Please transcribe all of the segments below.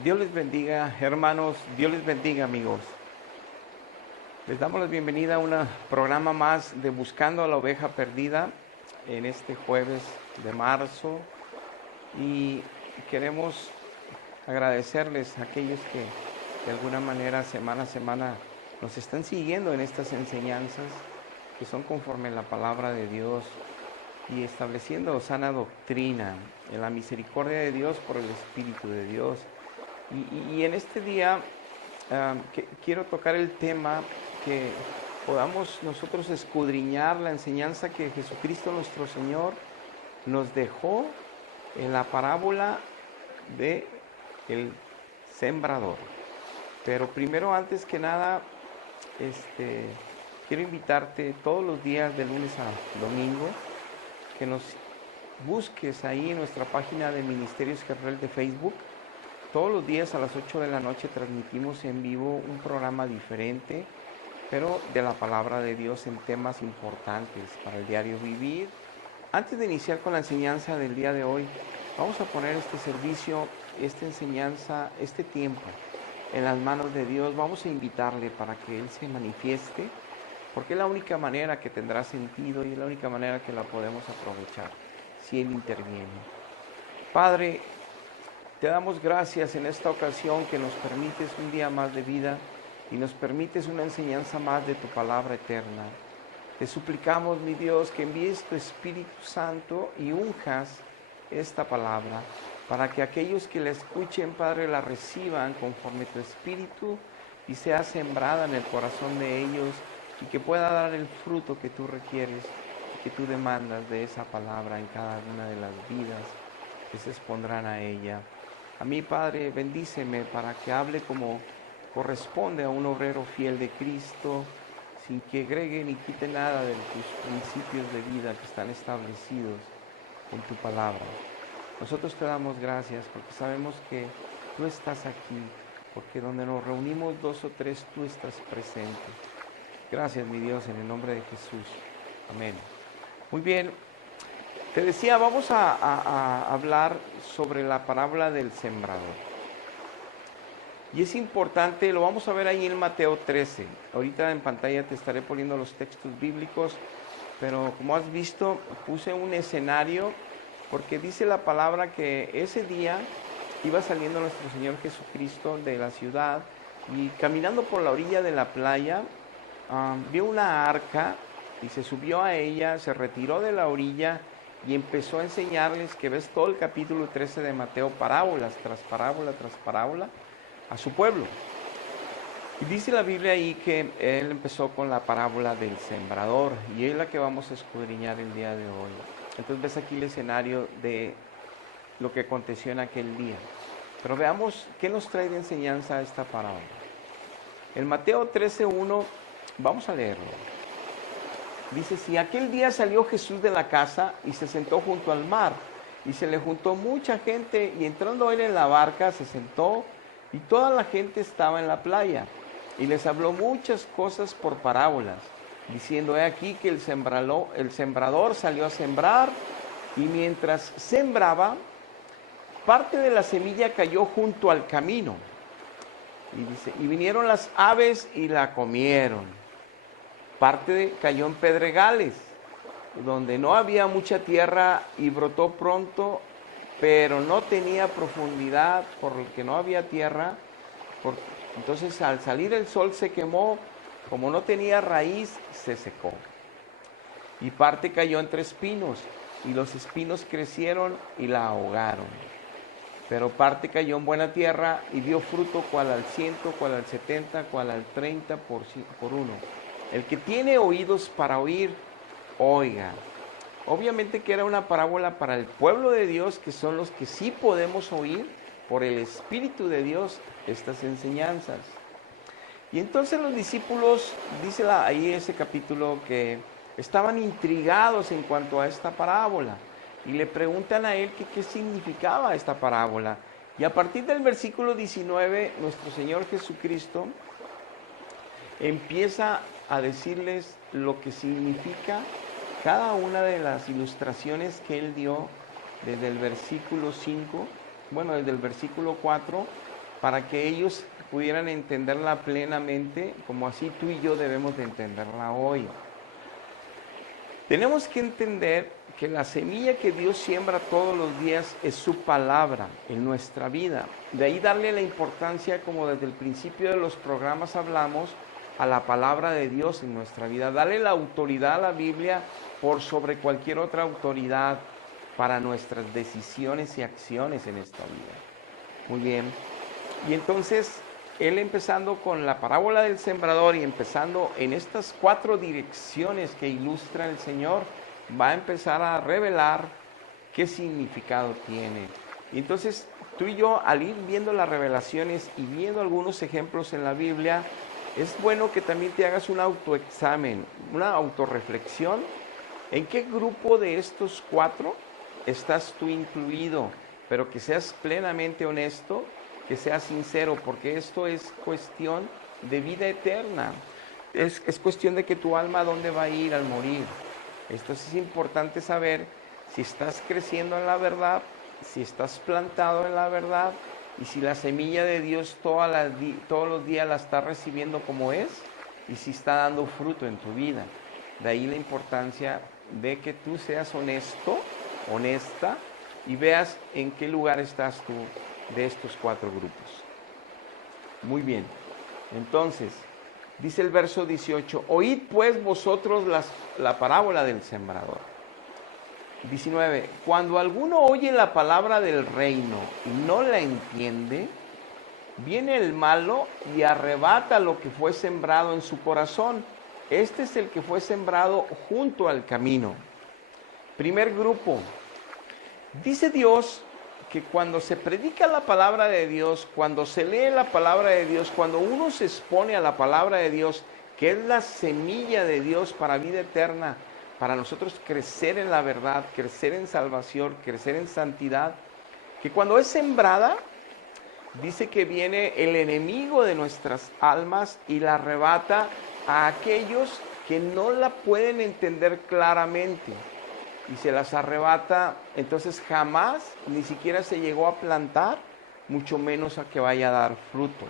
Dios les bendiga, hermanos, Dios les bendiga, amigos. Les damos la bienvenida a un programa más de Buscando a la Oveja Perdida en este jueves de marzo y queremos agradecerles a aquellos que de alguna manera semana a semana nos están siguiendo en estas enseñanzas que son conforme a la palabra de Dios y estableciendo sana doctrina en la misericordia de Dios por el Espíritu de Dios. Y en este día quiero tocar el tema que podamos nosotros escudriñar la enseñanza que Jesucristo nuestro Señor nos dejó en la parábola de el sembrador. Pero primero, antes que nada, quiero invitarte todos los días de lunes a domingo que nos busques ahí en nuestra página de Ministerios Gerrel de Facebook. Todos los días a las 8 de la noche transmitimos en vivo un programa diferente, pero de la palabra de Dios en temas importantes para el diario vivir. Antes de iniciar con la enseñanza del día de hoy, vamos a poner este servicio, esta enseñanza, este tiempo en las manos de Dios. Vamos a invitarle para que Él se manifieste, porque es la única manera que tendrá sentido y es la única manera que la podemos aprovechar, si Él interviene. Padre, te damos gracias en esta ocasión que nos permites un día más de vida y nos permites una enseñanza más de tu palabra eterna. Te suplicamos, mi Dios, que envíes tu Espíritu Santo y unjas esta palabra para que aquellos que la escuchen, Padre, la reciban conforme tu Espíritu y sea sembrada en el corazón de ellos y que pueda dar el fruto que tú requieres y que tú demandas de esa palabra en cada una de las vidas que se expondrán a ella. A mí, Padre, bendíceme para que hable como corresponde a un obrero fiel de Cristo, sin que agregue ni quite nada de tus principios de vida que están establecidos en tu palabra. Nosotros te damos gracias porque sabemos que tú estás aquí, porque donde nos reunimos dos o tres, tú estás presente. Gracias, mi Dios, en el nombre de Jesús. Amén. Muy bien. Te decía, vamos a hablar sobre la parábola del sembrador. Y es importante, lo vamos a ver ahí en Mateo 13. Ahorita en pantalla te estaré poniendo los textos bíblicos, pero como has visto, puse un escenario porque dice la palabra que ese día iba saliendo nuestro Señor Jesucristo de la ciudad y caminando por la orilla de la playa, vio una arca y se subió a ella, se retiró de la orilla y empezó a enseñarles, que ves todo el capítulo 13 de Mateo, parábolas tras parábola, a su pueblo. Y dice la Biblia ahí que él empezó con la parábola del sembrador, y es la que vamos a escudriñar el día de hoy. Entonces ves aquí el escenario de lo que aconteció en aquel día. Pero veamos qué nos trae de enseñanza esta parábola. En Mateo 13:1, vamos a leerlo. Dice, si aquel día salió Jesús de la casa y se sentó junto al mar, y se le juntó mucha gente, y entrando él en la barca se sentó, y toda la gente estaba en la playa, y les habló muchas cosas por parábolas, diciendo, he aquí que el sembrador salió a sembrar, y mientras sembraba, parte de la semilla cayó junto al camino, y dice, y vinieron las aves y la comieron. Parte cayó en pedregales, donde no había mucha tierra y brotó pronto, pero no tenía profundidad porque no había tierra. Entonces al salir el sol se quemó, como no tenía raíz, se secó. Y parte cayó entre espinos, y los espinos crecieron y la ahogaron. Pero parte cayó en buena tierra y dio fruto, cual al 100, cual al 70, cual al 30 por uno. El que tiene oídos para oír, oiga. Obviamente que era una parábola para el pueblo de Dios, que son los que sí podemos oír por el Espíritu de Dios estas enseñanzas. Y entonces los discípulos, dice ahí ese capítulo, que estaban intrigados en cuanto a esta parábola y le preguntan a él qué significaba esta parábola. Y a partir del versículo 19, nuestro Señor Jesucristo empieza a decirles lo que significa cada una de las ilustraciones que él dio desde el versículo 5, bueno, desde el versículo 4 para que ellos pudieran entenderla plenamente, como así tú y yo debemos de entenderla hoy. Tenemos que entender que la semilla que Dios siembra todos los días es su palabra en nuestra vida. De ahí darle la importancia, como desde el principio de los programas hablamos, a la palabra de Dios en nuestra vida. Darle la autoridad a la Biblia por sobre cualquier otra autoridad para nuestras decisiones y acciones en esta vida. Muy bien. Y entonces, él empezando con la parábola del sembrador y empezando en estas 4 direcciones que ilustra el Señor, va a empezar a revelar qué significado tiene. Y entonces, tú y yo, al ir viendo las revelaciones y viendo algunos ejemplos en la Biblia, es bueno que también te hagas un autoexamen, una autorreflexión. ¿En qué grupo de estos 4 estás tú incluido? Pero que seas plenamente honesto, que seas sincero, porque esto es cuestión de vida eterna. Es cuestión de que tu alma a dónde va a ir al morir. Esto es importante saber si estás creciendo en la verdad, si estás plantado en la verdad, y si la semilla de Dios todos los días la estás recibiendo como es, y si está dando fruto en tu vida. De ahí la importancia de que tú seas honesto, honesta, y veas en qué lugar estás tú de estos 4 grupos. Muy bien. Entonces, dice el verso 18, oíd pues vosotros la parábola del sembrador. 19, cuando alguno oye la palabra del reino y no la entiende, viene el malo y arrebata lo que fue sembrado en su corazón. Este es el que fue sembrado junto al camino. Primer grupo. Dice Dios que cuando se predica la palabra de Dios, cuando se lee la palabra de Dios, cuando uno se expone a la palabra de Dios, que es la semilla de Dios para vida eterna, para nosotros crecer en la verdad, crecer en salvación, crecer en santidad, que cuando es sembrada, dice que viene el enemigo de nuestras almas y la arrebata a aquellos que no la pueden entender claramente. Y se las arrebata, entonces jamás ni siquiera se llegó a plantar, mucho menos a que vaya a dar fruto.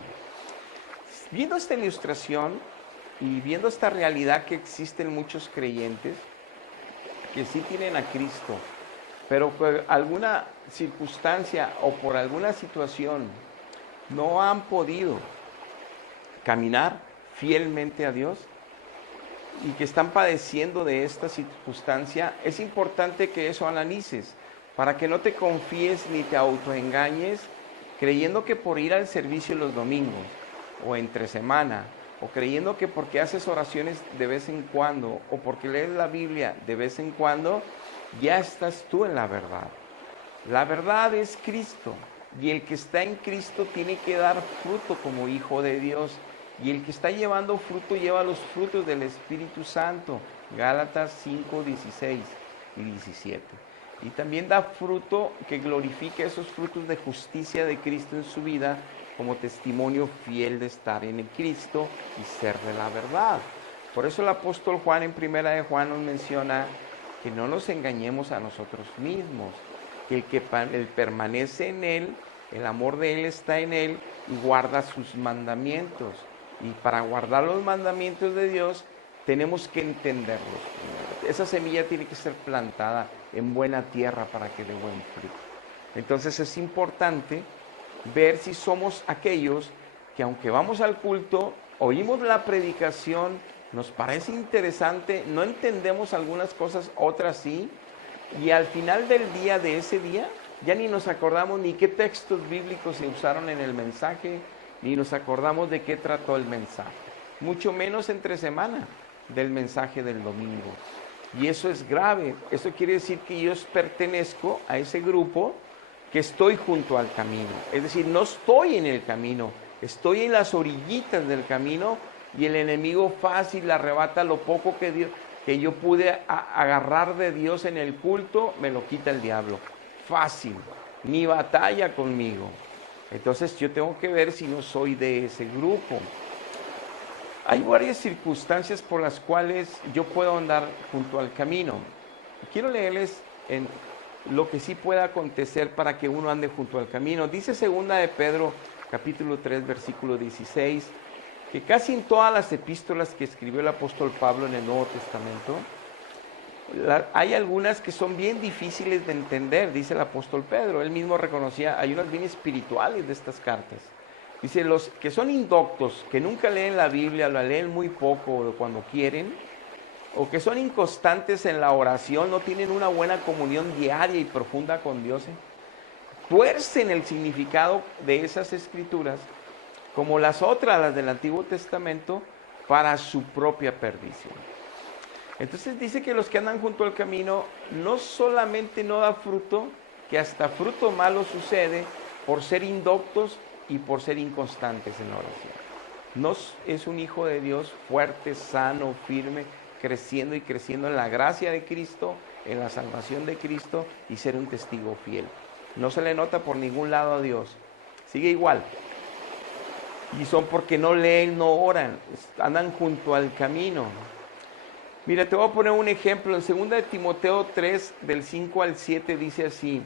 Viendo esta ilustración y viendo esta realidad que existen muchos creyentes que sí tienen a Cristo, pero por alguna circunstancia o por alguna situación no han podido caminar fielmente a Dios, y que están padeciendo de esta circunstancia, es importante que eso analices, para que no te confíes ni te autoengañes, creyendo que por ir al servicio los domingos, o entre semana, o creyendo que porque haces oraciones de vez en cuando, o porque lees la Biblia de vez en cuando, ya estás tú en la verdad. La verdad es Cristo, y el que está en Cristo tiene que dar fruto como hijo de Dios. Y el que está llevando fruto lleva los frutos del Espíritu Santo. Gálatas 5, 16 y 17. Y también da fruto que glorifique esos frutos de justicia de Cristo en su vida como testimonio fiel de estar en el Cristo y ser de la verdad. Por eso el apóstol Juan en primera de Juan nos menciona que no nos engañemos a nosotros mismos, que el que permanece en él, el amor de él está en él y guarda sus mandamientos. Y para guardar los mandamientos de Dios tenemos que entenderlos. Esa semilla tiene que ser plantada en buena tierra para que dé buen fruto. Entonces es importante ver si somos aquellos que, aunque vamos al culto, oímos la predicación, nos parece interesante, no entendemos algunas cosas, otras sí, y al final del día de ese día ya ni nos acordamos ni qué textos bíblicos se usaron en el mensaje, ni nos acordamos de qué trató el mensaje, mucho menos entre semana del mensaje del domingo. Y eso es grave. Eso quiere decir que yo pertenezco a ese grupo que estoy junto al camino. Es decir, no estoy en el camino, estoy en las orillitas del camino, y el enemigo fácil arrebata lo poco que yo pude agarrar de Dios en el culto, me lo quita el diablo. Fácil, ni batalla conmigo. Entonces yo tengo que ver si no soy de ese grupo. Hay varias circunstancias por las cuales yo puedo andar junto al camino. Quiero leerles en lo que sí pueda acontecer para que uno ande junto al camino. Dice segunda de Pedro capítulo 3, versículo 16, que casi en todas las epístolas que escribió el apóstol Pablo en el Nuevo Testamento, hay algunas que son bien difíciles de entender, dice el apóstol Pedro. Él mismo reconocía, hay unas bien espirituales de estas cartas. Dice, los que son indoctos, que nunca leen la Biblia, la leen muy poco o cuando quieren, o que son inconstantes en la oración, no tienen una buena comunión diaria y profunda con Dios, tuercen el significado de esas escrituras, como las otras, las del Antiguo Testamento, para su propia perdición. Entonces dice que los que andan junto al camino no solamente no da fruto, que hasta fruto malo sucede por ser indoctos y por ser inconstantes en la oración. No es un hijo de Dios fuerte, sano, firme, creciendo y creciendo en la gracia de Cristo, en la salvación de Cristo y ser un testigo fiel. No se le nota por ningún lado a Dios. Sigue igual. Y son porque no leen, no oran, andan junto al camino. Mira, te voy a poner un ejemplo. En 2 de Timoteo 3, del 5 al 7, dice así,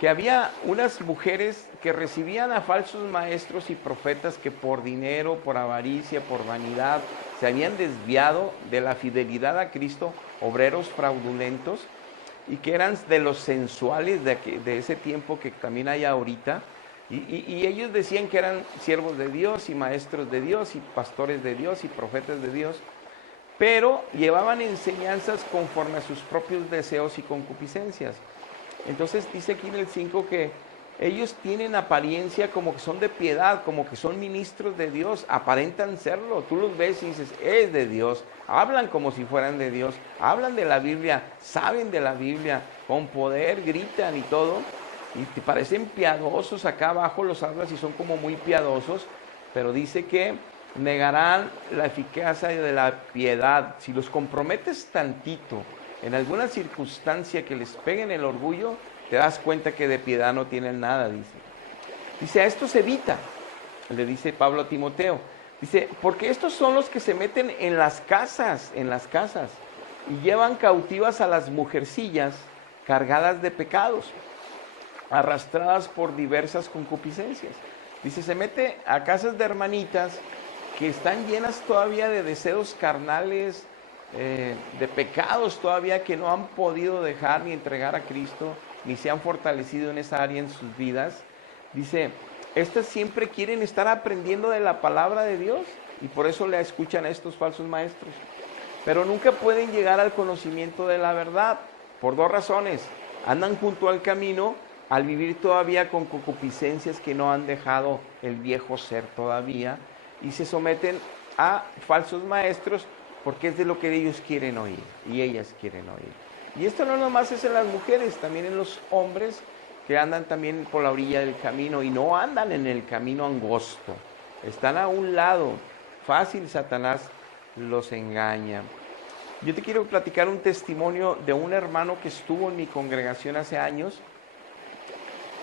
que había unas mujeres que recibían a falsos maestros y profetas que por dinero, por avaricia, por vanidad, se habían desviado de la fidelidad a Cristo, obreros fraudulentos, y que eran de los sensuales de ese tiempo que también hay ahorita, y ellos decían que eran siervos de Dios y maestros de Dios y pastores de Dios y profetas de Dios, pero llevaban enseñanzas conforme a sus propios deseos y concupiscencias. Entonces dice aquí en el 5 que ellos tienen apariencia como que son de piedad, como que son ministros de Dios, aparentan serlo. Tú los ves y dices, es de Dios. Hablan como si fueran de Dios, hablan de la Biblia, saben de la Biblia, con poder, gritan y todo. Y te parecen piadosos, acá abajo los hablas y son como muy piadosos, pero dice que negarán la eficacia de la piedad. Si los comprometes tantito en alguna circunstancia que les peguen el orgullo, te das cuenta que de piedad no tienen nada, dice. Dice, a estos evita, le dice Pablo a Timoteo. Dice, porque estos son los que se meten en las casas, y llevan cautivas a las mujercillas cargadas de pecados, arrastradas por diversas concupiscencias. Dice, se mete a casas de hermanitas que están llenas todavía de deseos carnales, de pecados todavía que no han podido dejar ni entregar a Cristo, ni se han fortalecido en esa área en sus vidas. Dice, estas siempre quieren estar aprendiendo de la palabra de Dios y por eso le escuchan a estos falsos maestros. Pero nunca pueden llegar al conocimiento de la verdad, por dos razones. Andan junto al camino al vivir todavía con concupiscencias que no han dejado el viejo ser todavía y se someten a falsos maestros porque es de lo que ellos quieren oír y ellas quieren oír. Y esto no nomás es en las mujeres, también en los hombres que andan también por la orilla del camino y no andan en el camino angosto, están a un lado, fácil Satanás los engaña. Yo te quiero platicar un testimonio de un hermano que estuvo en mi congregación hace años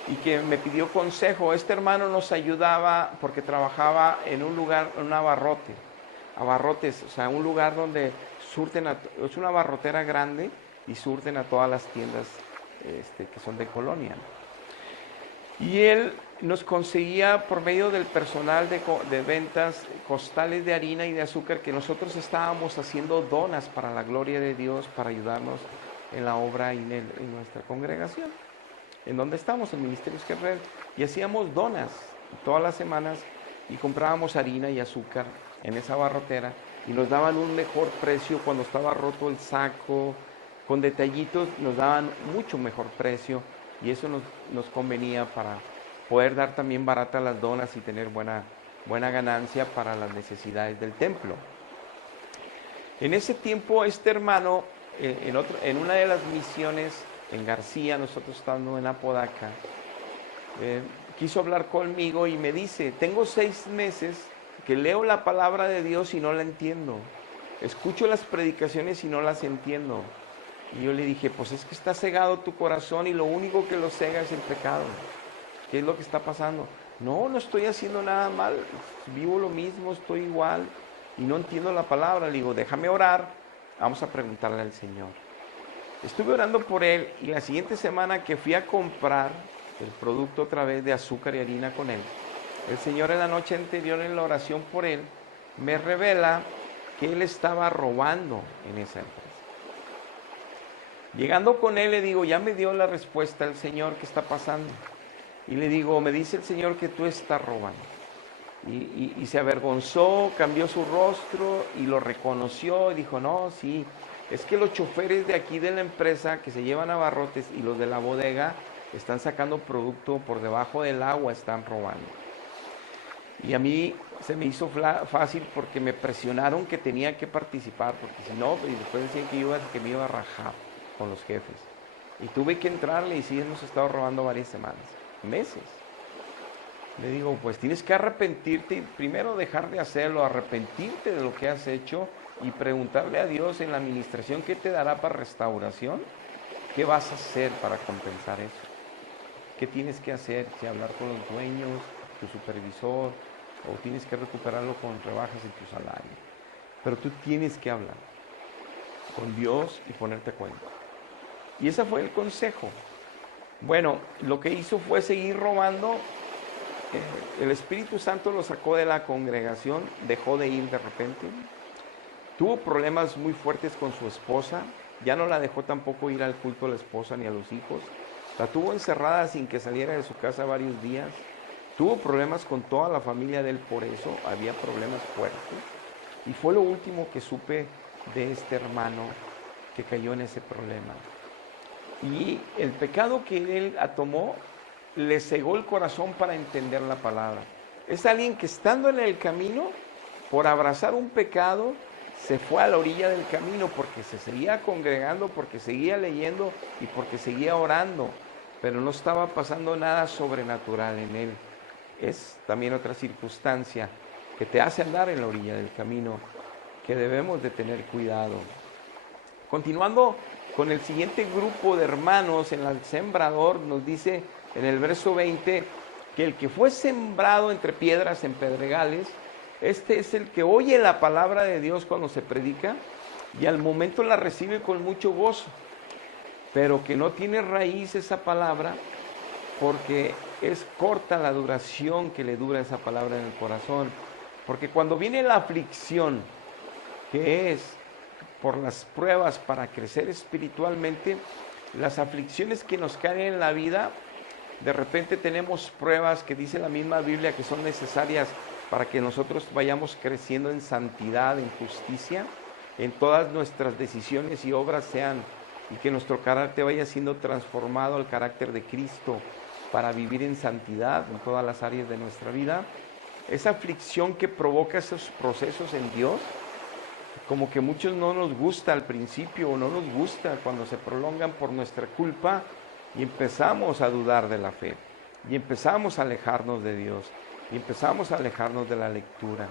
y que me pidió consejo. Este hermano nos ayudaba porque trabajaba en un lugar, en un abarrotes, o sea, un lugar donde surten, es una abarrotera grande y surten a todas las tiendas que son de colonia. Y él nos conseguía por medio del personal de ventas costales de harina y de azúcar que nosotros estábamos haciendo donas para la gloria de Dios, para ayudarnos en la obra y en nuestra congregación, en donde estamos, en Ministerios Guerrero, y hacíamos donas todas las semanas y comprábamos harina y azúcar en esa barrotera y nos daban un mejor precio cuando estaba roto el saco, con detallitos nos daban mucho mejor precio y eso nos convenía para poder dar también baratas las donas y tener buena ganancia para las necesidades del templo. En ese tiempo este hermano, en una de las misiones en García, nosotros estando en Apodaca, quiso hablar conmigo y me dice, tengo 6 meses que leo la palabra de Dios y no la entiendo, escucho las predicaciones y no las entiendo. Y yo le dije, pues es que está cegado tu corazón y lo único que lo cega es el pecado. ¿Qué es lo que está pasando? No estoy haciendo nada mal, vivo lo mismo, estoy igual y no entiendo la palabra. Le digo, déjame orar, vamos a preguntarle al Señor. Estuve orando por él y la siguiente semana que fui a comprar el producto otra vez de azúcar y harina con él, el Señor en la noche anterior en la oración por él me revela que él estaba robando en esa empresa. Llegando con él le digo, ya me dio la respuesta el Señor, ¿qué está pasando? Y le digo, me dice el Señor que tú estás robando. Y se avergonzó, cambió su rostro y lo reconoció y dijo, no, sí, es que los choferes de aquí de la empresa que se llevan abarrotes y los de la bodega están sacando producto por debajo del agua, están robando. Y a mí se me hizo fácil porque me presionaron que tenía que participar, porque si no, y después decían que me iba a rajar con los jefes. Y tuve que entrarle y sí, hemos estado robando varias semanas, meses. Le digo, pues tienes que arrepentirte, primero dejar de hacerlo, arrepentirte de lo que has hecho y preguntarle a Dios en la administración qué te dará para restauración, qué vas a hacer para compensar eso, qué tienes que hacer, si hablar con los dueños, tu supervisor, o tienes que recuperarlo con rebajas en tu salario. Pero tú tienes que hablar con Dios y ponerte a cuenta. Y ese fue el consejo. Bueno, lo que hizo fue seguir robando. El Espíritu Santo lo sacó de la congregación, dejó de ir de repente. Tuvo problemas muy fuertes con su esposa, ya no la dejó tampoco ir al culto a la esposa ni a los hijos. La tuvo encerrada sin que saliera de su casa varios días. Tuvo problemas con toda la familia de él por eso, había problemas fuertes. Y fue lo último que supe de este hermano que cayó en ese problema. Y el pecado que él tomó le cegó el corazón para entender la palabra. Es alguien que estando en el camino, por abrazar un pecado, se fue a la orilla del camino porque se seguía congregando, porque seguía leyendo y porque seguía orando, pero no estaba pasando nada sobrenatural en él. Es también otra circunstancia que te hace andar en la orilla del camino, que debemos de tener cuidado. Continuando con el siguiente grupo de hermanos en el sembrador, nos dice en el verso 20 que el que fue sembrado entre piedras en pedregales, este es el que oye la palabra de Dios cuando se predica y al momento la recibe con mucho gozo, pero que no tiene raíz esa palabra porque es corta la duración que le dura esa palabra en el corazón. Porque cuando viene la aflicción, que es por las pruebas para crecer espiritualmente, las aflicciones que nos caen en la vida, de repente tenemos pruebas que dice la misma Biblia que son necesarias para que nosotros vayamos creciendo en santidad, en justicia, en todas nuestras decisiones y obras sean, y que nuestro carácter vaya siendo transformado al carácter de Cristo para vivir en santidad en todas las áreas de nuestra vida. Esa aflicción que provoca esos procesos en Dios, como que muchos no nos gusta al principio o no nos gusta cuando se prolongan por nuestra culpa y empezamos a dudar de la fe y empezamos a alejarnos de Dios y empezamos a alejarnos de la lectura.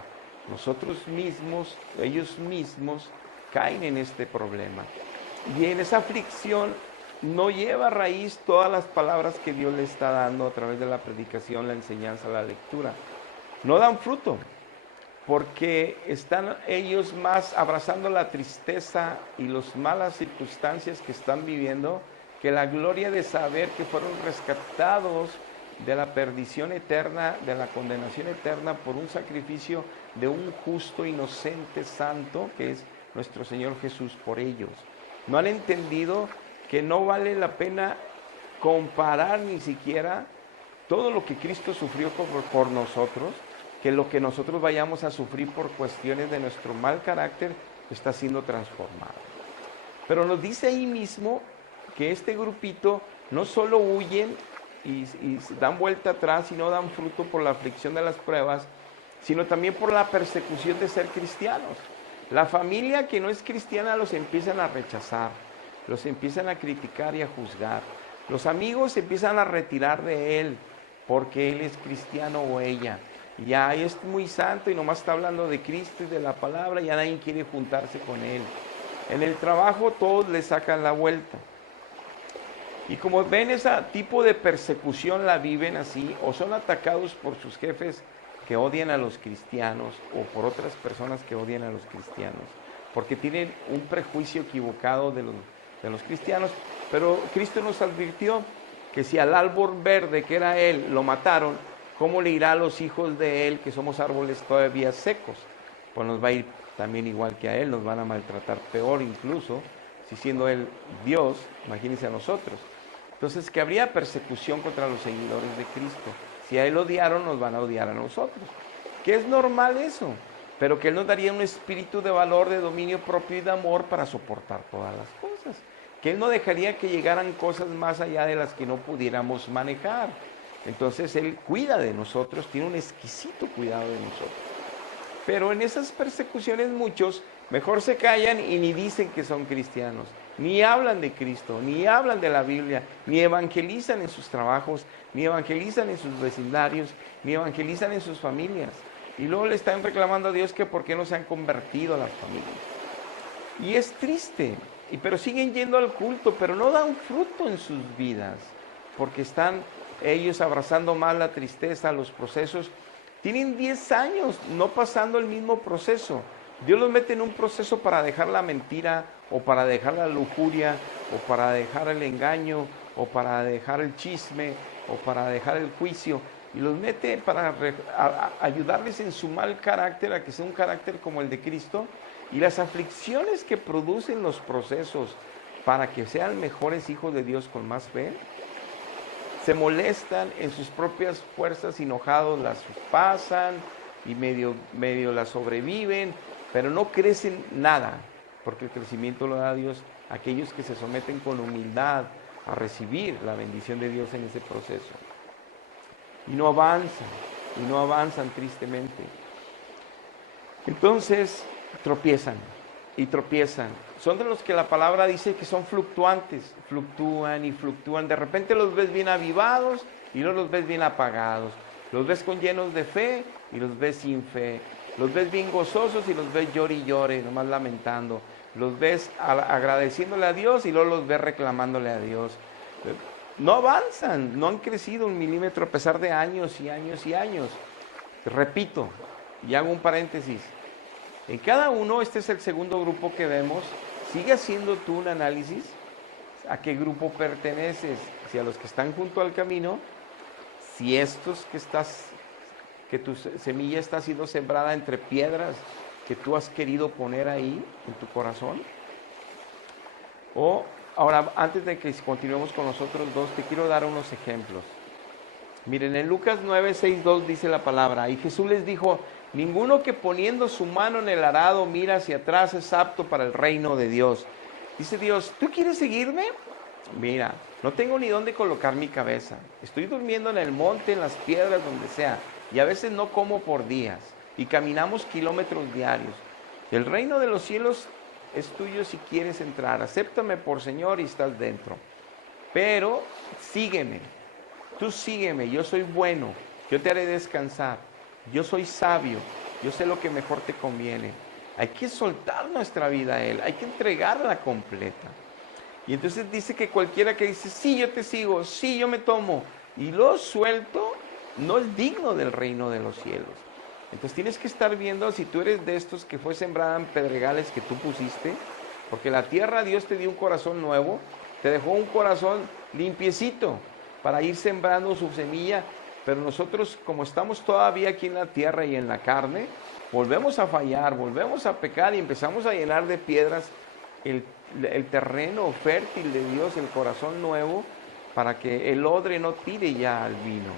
Nosotros mismos, ellos mismos caen en este problema y en esa aflicción no lleva a raíz todas las palabras que Dios le está dando a través de la predicación, la enseñanza, la lectura. No dan fruto, porque están ellos más abrazando la tristeza y las malas circunstancias que están viviendo, que la gloria de saber que fueron rescatados de la perdición eterna, de la condenación eterna por un sacrificio de un justo, inocente, santo, que es nuestro Señor Jesús por ellos. No han entendido que no vale la pena comparar ni siquiera todo lo que Cristo sufrió por nosotros, que lo que nosotros vayamos a sufrir por cuestiones de nuestro mal carácter está siendo transformado. Pero nos dice ahí mismo que este grupito no solo huyen y dan vuelta atrás y no dan fruto por la aflicción de las pruebas, sino también por la persecución de ser cristianos. La familia que no es cristiana los empiezan a rechazar, los empiezan a criticar y a juzgar. Los amigos se empiezan a retirar de él porque él es cristiano o ella. Ya es muy santo y nomás está hablando de Cristo y de la palabra, ya nadie quiere juntarse con él. En el trabajo todos le sacan la vuelta. Y como ven, ese tipo de persecución la viven así, o son atacados por sus jefes que odian a los cristianos, o por otras personas que odian a los cristianos, porque tienen un prejuicio equivocado de los cristianos. Pero Cristo nos advirtió que si al árbol verde, que era él, lo mataron, ¿cómo le irá a los hijos de él, que somos árboles todavía secos? Pues nos va a ir también igual que a él, nos van a maltratar peor incluso, si siendo él Dios, imagínense a nosotros. Entonces, que habría persecución contra los seguidores de Cristo. Si a él odiaron, nos van a odiar a nosotros. Que es normal eso, pero que él nos daría un espíritu de valor, de dominio propio y de amor para soportar todas las cosas. Que él no dejaría que llegaran cosas más allá de las que no pudiéramos manejar. Entonces él cuida de nosotros, tiene un exquisito cuidado de nosotros. Pero en esas persecuciones muchos mejor se callan y ni dicen que son cristianos, ni hablan de Cristo, ni hablan de la Biblia, ni evangelizan en sus trabajos, ni evangelizan en sus vecindarios, ni evangelizan en sus familias. Y luego le están reclamando a Dios que por qué no se han convertido a las familias. Y es triste, pero siguen yendo al culto, pero no dan fruto en sus vidas, porque están ellos abrazando más la tristeza, los procesos. Tienen 10 años no pasando el mismo proceso. Dios los mete en un proceso para dejar la mentira, o para dejar la lujuria, o para dejar el engaño, o para dejar el chisme, o para dejar el juicio. Y los mete para ayudarles en su mal carácter a que sea un carácter como el de Cristo. Y las aflicciones que producen los procesos para que sean mejores hijos de Dios con más fe, se molestan en sus propias fuerzas, enojados, las pasan y medio las sobreviven, pero no crecen nada, porque el crecimiento lo da Dios a aquellos que se someten con humildad a recibir la bendición de Dios en ese proceso. Y no avanzan tristemente. Entonces tropiezan y tropiezan. Son de los que la palabra dice que son fluctuantes, fluctúan y fluctúan. De repente los ves bien avivados y luego los ves bien apagados. Los ves con llenos de fe y los ves sin fe. Los ves bien gozosos y los ves llore y llore, nomás lamentando. Los ves agradeciéndole a Dios y luego los ves reclamándole a Dios. No avanzan, no han crecido un milímetro a pesar de años y años y años. Repito, y hago un paréntesis. En cada uno, este es el segundo grupo que vemos, sigue haciendo tú un análisis a qué grupo perteneces, si a los que están junto al camino, si estos que tu semilla está siendo sembrada entre piedras que tú has querido poner ahí en tu corazón. O ahora, antes de que continuemos con nosotros dos, te quiero dar unos ejemplos. Miren, en Lucas 9, 6, 2 dice la palabra, y Jesús les dijo: ninguno que poniendo su mano en el arado mira hacia atrás es apto para el reino de Dios. Dice Dios, ¿tú quieres seguirme? Mira, no tengo ni dónde colocar mi cabeza. Estoy durmiendo en el monte, en las piedras, donde sea. Y a veces no como por días. Y caminamos kilómetros diarios. El reino de los cielos es tuyo si quieres entrar. Acéptame por Señor y estás dentro. Pero sígueme. Tú sígueme. Yo soy bueno. Yo te haré descansar. Yo soy sabio, yo sé lo que mejor te conviene. Hay que soltar nuestra vida a Él, hay que entregarla completa. Y entonces dice que cualquiera que dice, sí, yo te sigo, sí, yo me tomo, y lo suelto, no es digno del reino de los cielos. Entonces tienes que estar viendo si tú eres de estos que fue sembrada en pedregales que tú pusiste, porque la tierra, Dios te dio un corazón nuevo, te dejó un corazón limpiecito para ir sembrando su semilla. Pero nosotros, como estamos todavía aquí en la tierra y en la carne, volvemos a fallar, volvemos a pecar y empezamos a llenar de piedras el terreno fértil de Dios, el corazón nuevo, para que el odre no tire ya al vino.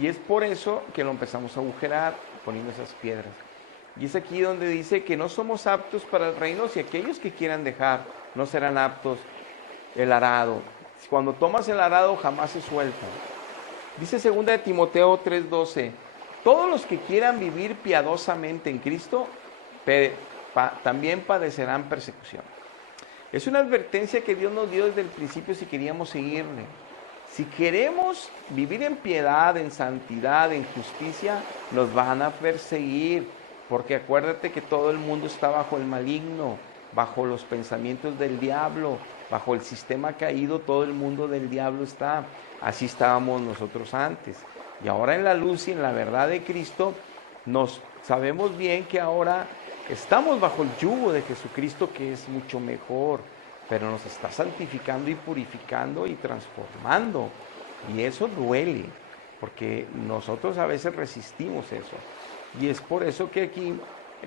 Y es por eso que lo empezamos a agujerar, poniendo esas piedras. Y es aquí donde dice que no somos aptos para el reino si aquellos que quieran dejar no serán aptos el arado. Cuando tomas el arado jamás se suelta. Dice 2 de Timoteo 3:12, todos los que quieran vivir piadosamente en Cristo también padecerán persecución. Es una advertencia que Dios nos dio desde el principio si queríamos seguirle. Si queremos vivir en piedad, en santidad, en justicia, nos van a perseguir. Porque acuérdate que todo el mundo está bajo el maligno, bajo los pensamientos del diablo, bajo el sistema caído, todo el mundo del diablo está. Así estábamos nosotros antes. Y ahora en la luz y en la verdad de Cristo, nos sabemos bien que ahora estamos bajo el yugo de Jesucristo, que es mucho mejor, pero nos está santificando y purificando y transformando. Y eso duele. porque nosotros a veces resistimos eso. Y es por eso que aquí,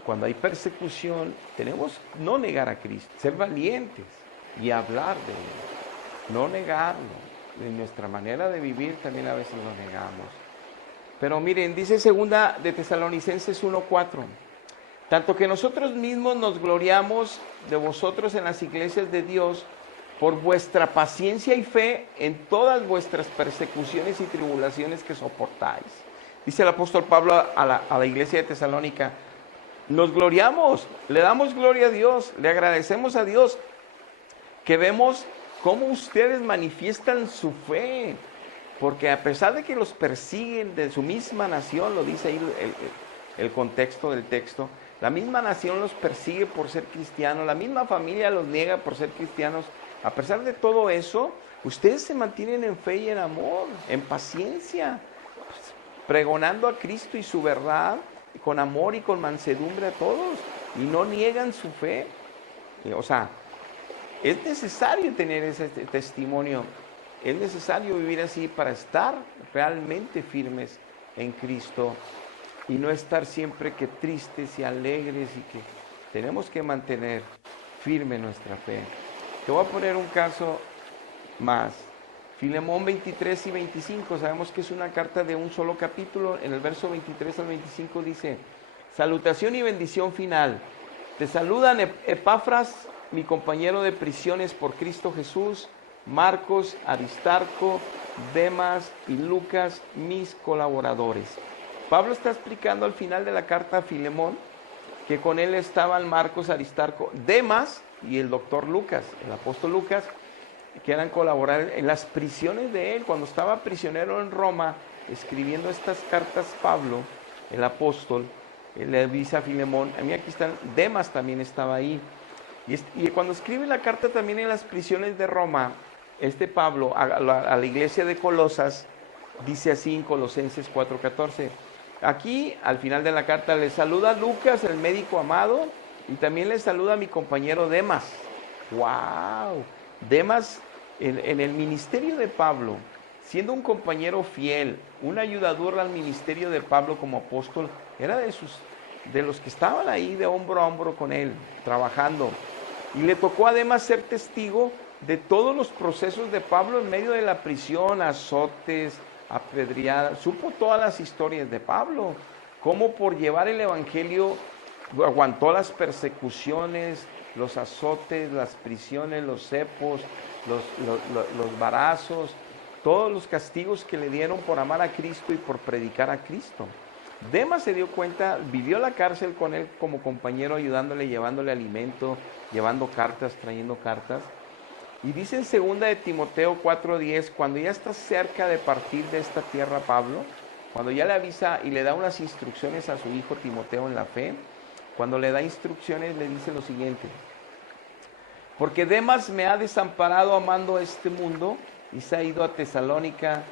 cuando hay persecución, tenemos no negar a Cristo, ser valientes y hablar de Él, no negarlo. De nuestra manera de vivir también a veces lo negamos. Pero miren, dice segunda de Tesalonicenses 1:4, tanto que nosotros mismos nos gloriamos de vosotros en las iglesias de Dios por vuestra paciencia y fe en todas vuestras persecuciones y tribulaciones que soportáis. Dice el apóstol Pablo a la iglesia de Tesalónica, nos gloriamos, le damos gloria a Dios, le agradecemos a Dios que vemos cómo ustedes manifiestan su fe, porque a pesar de que los persiguen de su misma nación, lo dice ahí el contexto del texto, la misma nación los persigue por ser cristianos, la misma familia los niega por ser cristianos. A pesar de todo eso, ustedes se mantienen en fe y en amor, en paciencia, pregonando a Cristo y su verdad, con amor y con mansedumbre a todos, y no niegan su fe. O sea, es necesario tener ese testimonio, es necesario vivir así para estar realmente firmes en Cristo y no estar siempre que tristes y alegres, y que tenemos que mantener firme nuestra fe. Te voy a poner un caso más. Filemón 23 y 25, sabemos que es una carta de un solo capítulo. En el verso 23 al 25 dice, salutación y bendición final. Te saludan Epafras, mi compañero de prisiones por Cristo Jesús, Marcos, Aristarco, Demas y Lucas, mis colaboradores. Pablo está explicando al final de la carta a Filemón que con él estaban Marcos, Aristarco, Demas y el doctor Lucas, el apóstol Lucas, que eran colaboradores en las prisiones de él. Cuando estaba prisionero en Roma, escribiendo estas cartas, Pablo, el apóstol, le dice a Filemón, a mí aquí están, Demas también estaba ahí. Y cuando escribe la carta también en las prisiones de Roma, Pablo a la iglesia de Colosas, dice así en Colosenses 4:14, aquí al final de la carta le saluda Lucas, el médico amado, y también le saluda a mi compañero Demas. ¡Wow! Demas, en el ministerio de Pablo, siendo un compañero fiel, un ayudador al ministerio de Pablo como apóstol, era de los que estaban ahí de hombro a hombro con él, trabajando. Y le tocó además ser testigo de todos los procesos de Pablo en medio de la prisión, azotes, apedreadas. Supo todas las historias de Pablo, cómo por llevar el evangelio aguantó las persecuciones, los azotes, las prisiones, los cepos, los varazos, todos los castigos que le dieron por amar a Cristo y por predicar a Cristo. Demas se dio cuenta, vivió la cárcel con él como compañero, ayudándole, llevándole alimento, llevando cartas, trayendo cartas. Y dice en 2 de Timoteo 4:10, cuando ya está cerca de partir de esta tierra Pablo, cuando ya le avisa y le da unas instrucciones a su hijo Timoteo en la fe, cuando le da instrucciones le dice lo siguiente, porque Demas me ha desamparado amando este mundo y se ha ido a Tesalónica,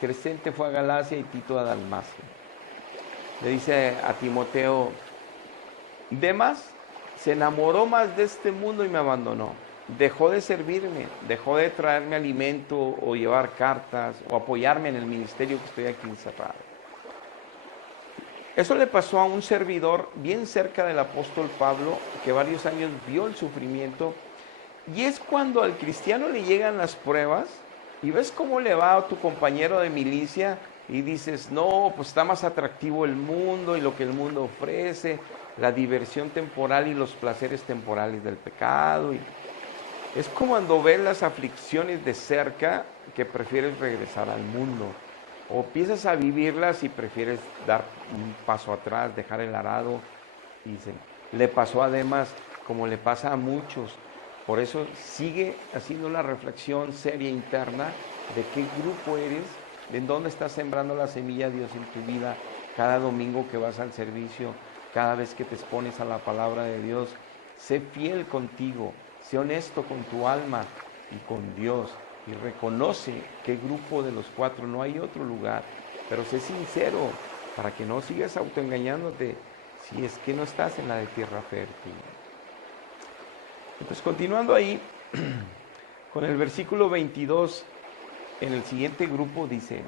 Crescente fue a Galacia y Tito a Dalmacia. Le dice a Timoteo, Demas se enamoró más de este mundo y me abandonó. Dejó de servirme, dejó de traerme alimento o llevar cartas o apoyarme en el ministerio que estoy aquí encerrado. Eso le pasó a un servidor bien cerca del apóstol Pablo, que varios años vio el sufrimiento. Y es cuando al cristiano le llegan las pruebas y ves cómo le va a tu compañero de milicia y dices, no, pues está más atractivo el mundo y lo que el mundo ofrece, la diversión temporal y los placeres temporales del pecado. Y es como cuando ves las aflicciones de cerca que prefieres regresar al mundo. O empiezas a vivirlas y prefieres dar un paso atrás, dejar el arado. Y le pasó además como le pasa a muchos. Por eso sigue haciendo una reflexión seria interna de qué grupo eres, de dónde estás sembrando la semilla de Dios en tu vida cada domingo que vas al servicio, cada vez que te expones a la palabra de Dios. Sé fiel contigo, sé honesto con tu alma y con Dios. Y reconoce qué grupo de los cuatro, no hay otro lugar. Pero sé sincero para que no sigas autoengañándote si es que no estás en la de tierra fértil. Entonces, continuando ahí, con el versículo 22, en el siguiente grupo dice,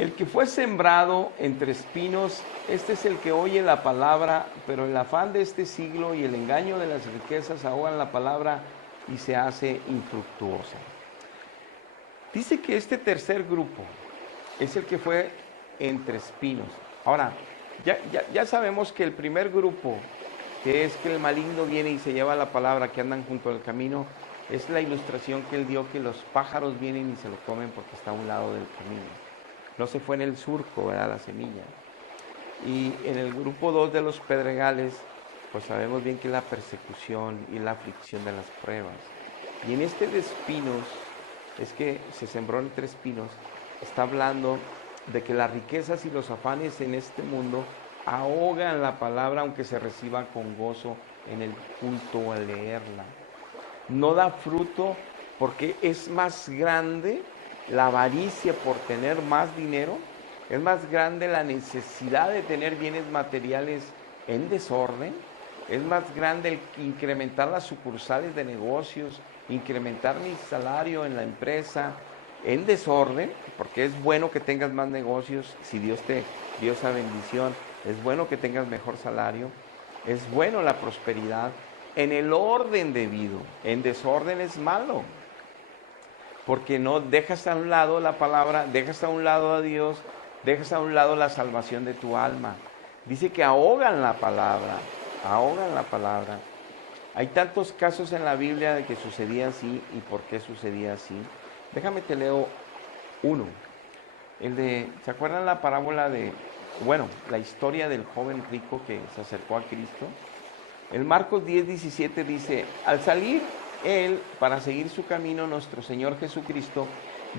El que fue sembrado entre espinos, este es el que oye la palabra, pero el afán de este siglo y el engaño de las riquezas ahogan la palabra y se hace infructuosa. Dice que este tercer grupo es el que fue entre espinos. Ahora, ya sabemos que el primer grupo, que es que el maligno viene y se lleva la palabra, que andan junto al camino, es la ilustración que él dio, que los pájaros vienen y se lo comen porque está a un lado del camino. No se fue en el surco, ¿verdad?, la semilla. Y en el grupo 2 de los pedregales, pues sabemos bien que es la persecución y la aflicción de las pruebas. Y en este de espinos, es que se sembró entre espinos, está hablando de que las riquezas y los afanes en este mundo ahogan la palabra aunque se reciba con gozo en el culto o al leerla. No da fruto porque es más grande la avaricia por tener más dinero, es más grande la necesidad de tener bienes materiales en desorden, es más grande el incrementar las sucursales de negocios, incrementar mi salario en la empresa en desorden, porque es bueno que tengas más negocios, si Dios te dio esa bendición, es bueno que tengas mejor salario, es bueno la prosperidad, en el orden debido, en desorden es malo, porque no dejas a un lado la palabra, dejas a un lado a Dios, dejas a un lado la salvación de tu alma. Dice que ahogan la palabra, ahogan la palabra. Hay tantos casos en la Biblia de que sucedía así y por qué sucedía así. Déjame te leo uno. ¿Se acuerdan la parábola la historia del joven rico que se acercó a Cristo? En Marcos 10:17 dice, al salir él para seguir su camino, nuestro Señor Jesucristo,